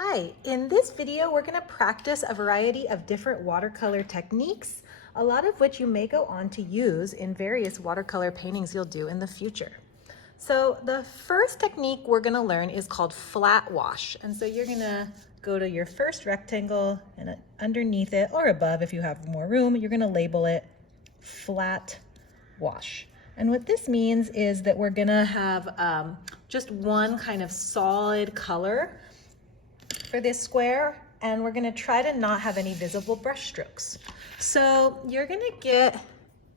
Hi, in this video we're going to practice a variety of different watercolor techniques, a lot of which you may go on to use in various watercolor paintings you'll do in the future. So the first technique we're going to learn is called flat wash. And so you're going to go to your first rectangle and underneath it or above if you have more room, you're going to label it flat wash. And what this means is that we're going to have just one kind of solid color for this square, and we're going to try to not have any visible brush strokes. So you're going to get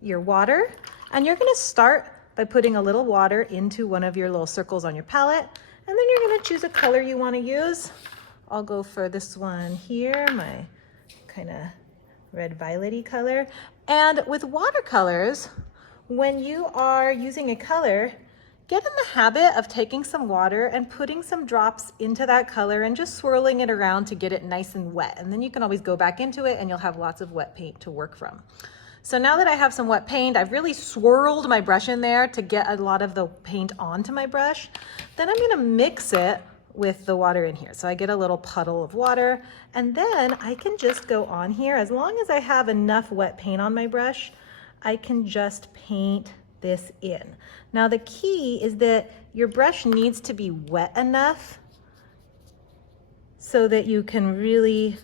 your water, and you're going to start by putting a little water into one of your little circles on your palette, and then you're going to choose a color you want to use. I'll go for this one here, my kind of red violet-y color. And with watercolors, when you are using a color, get in the habit of taking some water and putting some drops into that color and just swirling it around to get it nice and wet. And then you can always go back into it and you'll have lots of wet paint to work from. So now that I have some wet paint, I've really swirled my brush in there to get a lot of the paint onto my brush. Then I'm gonna mix it with the water in here. So I get a little puddle of water, and then I can just go on here. As long as I have enough wet paint on my brush, I can just paint this in. Now the key is that your brush needs to be wet enough so that you can really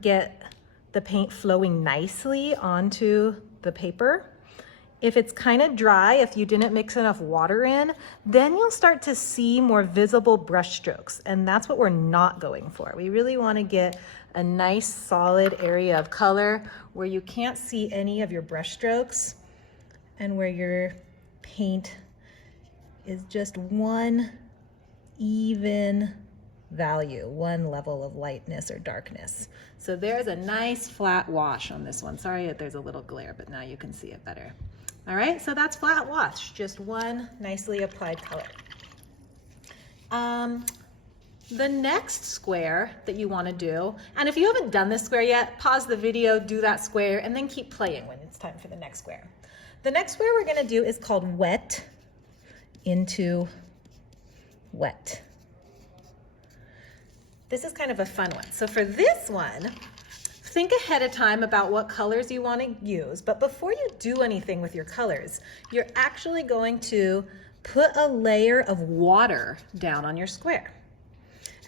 get the paint flowing nicely onto the paper. If it's kind of dry, if you didn't mix enough water in, then you'll start to see more visible brush strokes, and that's what we're not going for. We really want to get a nice solid area of color where you can't see any of your brush strokes and where your paint is just one even value, one level of lightness or darkness. So there's a nice flat wash on this one. Sorry if there's a little glare, but now you can see it better. All right, so that's flat wash, just one nicely applied color. The next square that you want to do, and if you haven't done this square yet, pause the video, do that square, and then keep playing when it's time for the next square. The next square we're going to do is called wet into wet. This is kind of a fun one. So for this one, think ahead of time about what colors you want to use, but before you do anything with your colors, you're actually going to put a layer of water down on your square.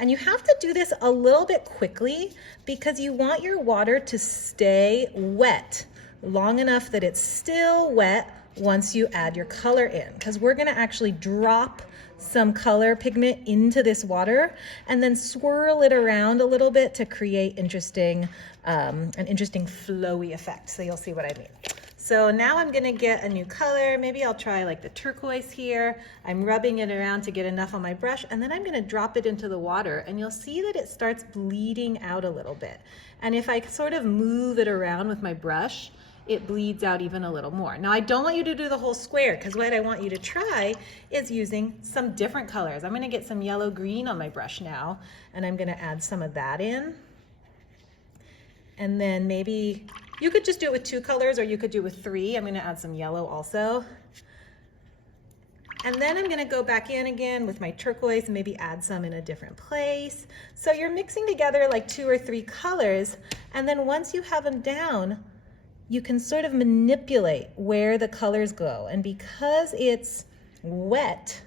And you have to do this a little bit quickly because you want your water to stay wet long enough that it's still wet once you add your color in, because we're going to actually drop some color pigment into this water and then swirl it around a little bit to create an interesting flowy effect. So you'll see what I mean. So now I'm going to get a new color. Maybe I'll try like the turquoise here. I'm rubbing it around to get enough on my brush, and then I'm going to drop it into the water, and you'll see that it starts bleeding out a little bit. And if I sort of move it around with my brush, it bleeds out even a little more. Now I don't want you to do the whole square, because what I want you to try is using some different colors. I'm going to get some yellow green on my brush now, and I'm going to add some of that in. And then maybe you could just do it with 2 colors, or you could do it with 3. I'm going to add some yellow also. And then I'm going to go back in again with my turquoise and maybe add some in a different place. So you're mixing together like 2 or 3 colors, and then once you have them down, you can sort of manipulate where the colors go. And because it's wet,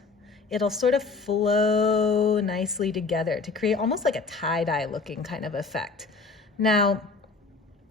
it'll sort of flow nicely together to create almost like a tie-dye looking kind of effect. Now,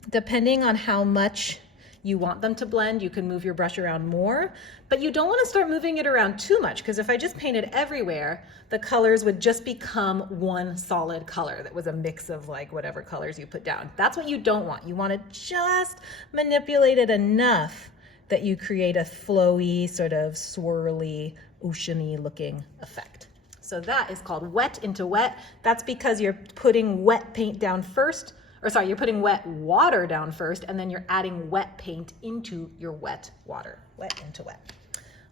depending on how much you want them to blend, you can move your brush around more, but you don't want to start moving it around too much, because if I just painted everywhere, the colors would just become one solid color that was a mix of like whatever colors you put down. That's what you don't want. You want to just manipulate it enough that you create a flowy, sort of swirly, oceany looking effect. So that is called wet into wet. That's because you're putting wet paint down first, you're putting wet water down first, and then you're adding wet paint into your wet water. Wet into wet.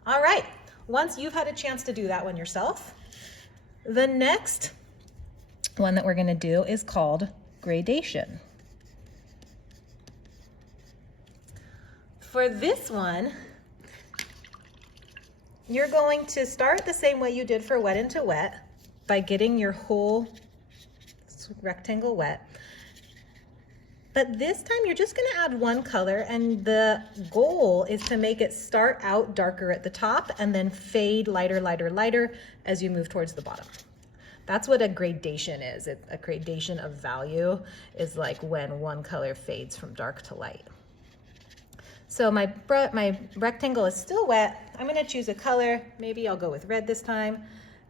All right, once you've had a chance to do that one yourself, the next one that we're going to do is called gradation. For this one, you're going to start the same way you did for wet into wet by getting your whole rectangle wet. But this time you're just gonna add one color, and the goal is to make it start out darker at the top and then fade lighter, lighter, lighter as you move towards the bottom. That's what a gradation is. A gradation of value is like when one color fades from dark to light. So my rectangle is still wet. I'm gonna choose a color. Maybe I'll go with red this time.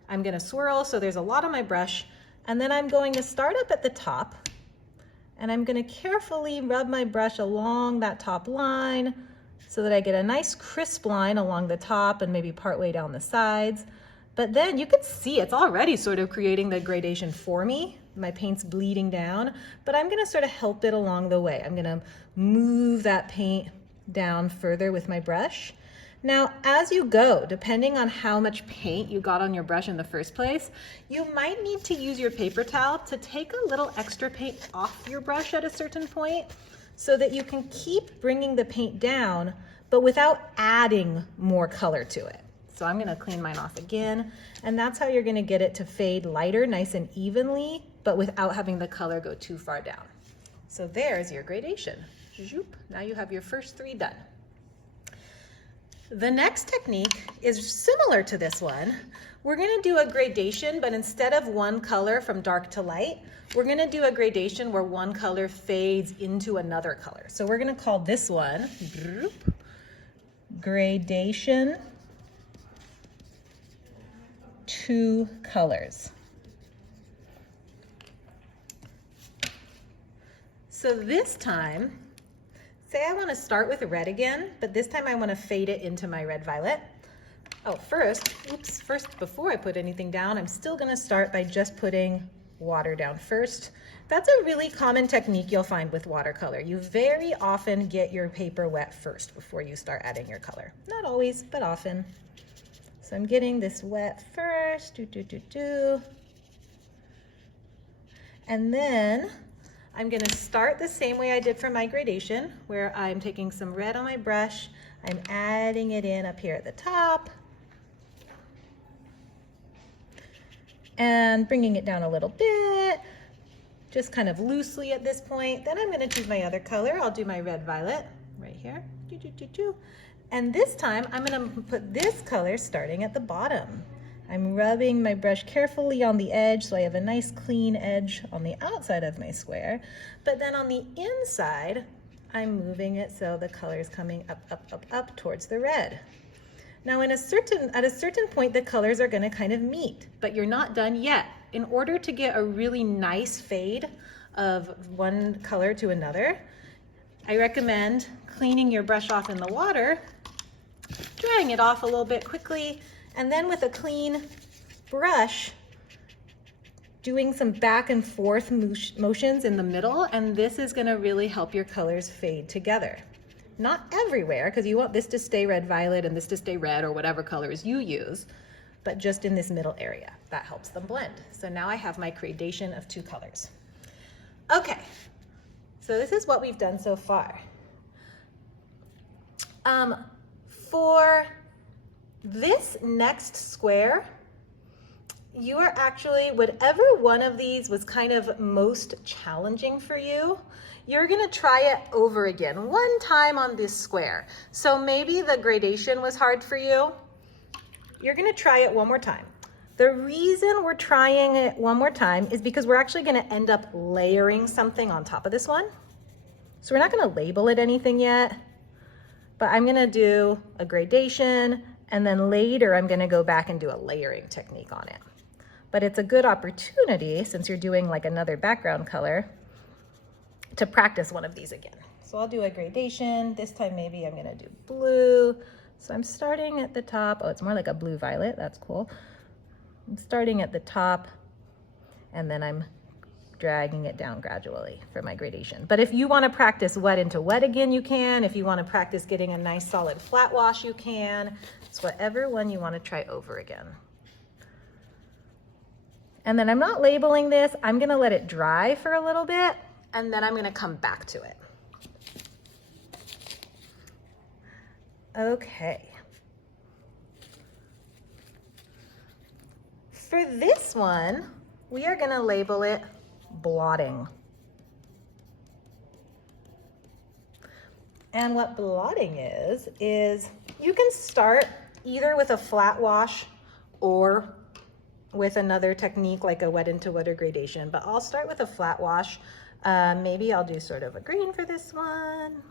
I'm gonna swirl, so there's a lot on my brush. And then I'm going to start up at the top, and I'm gonna carefully rub my brush along that top line so that I get a nice crisp line along the top and maybe partway down the sides. But then you can see it's already sort of creating the gradation for me. My paint's bleeding down, but I'm gonna sort of help it along the way. I'm gonna move that paint down further with my brush. Now, as you go, depending on how much paint you got on your brush in the first place, you might need to use your paper towel to take a little extra paint off your brush at a certain point so that you can keep bringing the paint down, but without adding more color to it. So I'm gonna clean mine off again, and that's how you're gonna get it to fade lighter, nice and evenly, but without having the color go too far down. So there's your gradation. Now you have your first 3 done. The next technique is similar to this one. We're gonna do a gradation, but instead of one color from dark to light, we're gonna do a gradation where one color fades into another color. So we're gonna call this one gradation 2 colors. So this time, say I want to start with red again, but this time I want to fade it into my red violet. Oh, first, before I put anything down, I'm still going to start by just putting water down first. That's a really common technique you'll find with watercolor. You very often get your paper wet first before you start adding your color. Not always, but often. So I'm getting this wet first, and then I'm gonna start the same way I did for my gradation, where I'm taking some red on my brush, I'm adding it in up here at the top, and bringing it down a little bit, just kind of loosely at this point. Then I'm gonna choose my other color. I'll do my red violet right here. And this time I'm gonna put this color starting at the bottom. I'm rubbing my brush carefully on the edge so I have a nice clean edge on the outside of my square. But then on the inside, I'm moving it so the color is coming up, up, up, up towards the red. Now at a certain point, the colors are gonna kind of meet, but you're not done yet. In order to get a really nice fade of one color to another, I recommend cleaning your brush off in the water, drying it off a little bit quickly, and then with a clean brush, doing some back and forth motions in the middle, and this is gonna really help your colors fade together. Not everywhere, because you want this to stay red violet and this to stay red or whatever colors you use, but just in this middle area. That helps them blend. So now I have my gradation of 2 colors. Okay, so this is what we've done so far. For this next square, you are actually, whatever one of these was kind of most challenging for you, you're gonna try it over again, one time on this square. So maybe the gradation was hard for you. You're gonna try it one more time. The reason we're trying it one more time is because we're actually gonna end up layering something on top of this one. So we're not gonna label it anything yet, but I'm gonna do a gradation, and then later I'm gonna go back and do a layering technique on it. But it's a good opportunity, since you're doing like another background color, to practice one of these again. So I'll do a gradation. This time maybe I'm gonna do blue. So I'm starting at the top. Oh, it's more like a blue violet, that's cool. I'm starting at the top, and then I'm dragging it down gradually for my gradation. But if you wanna practice wet into wet again, you can. If you wanna practice getting a nice solid flat wash, you can. It's whatever one you wanna try over again. And then I'm not labeling this. I'm gonna let it dry for a little bit, and then I'm gonna come back to it. Okay. For this one, we are gonna label it blotting. And what blotting is you can start either with a flat wash or with another technique like a wet into water gradation, but I'll start with a flat wash. Maybe I'll do sort of a green for this one.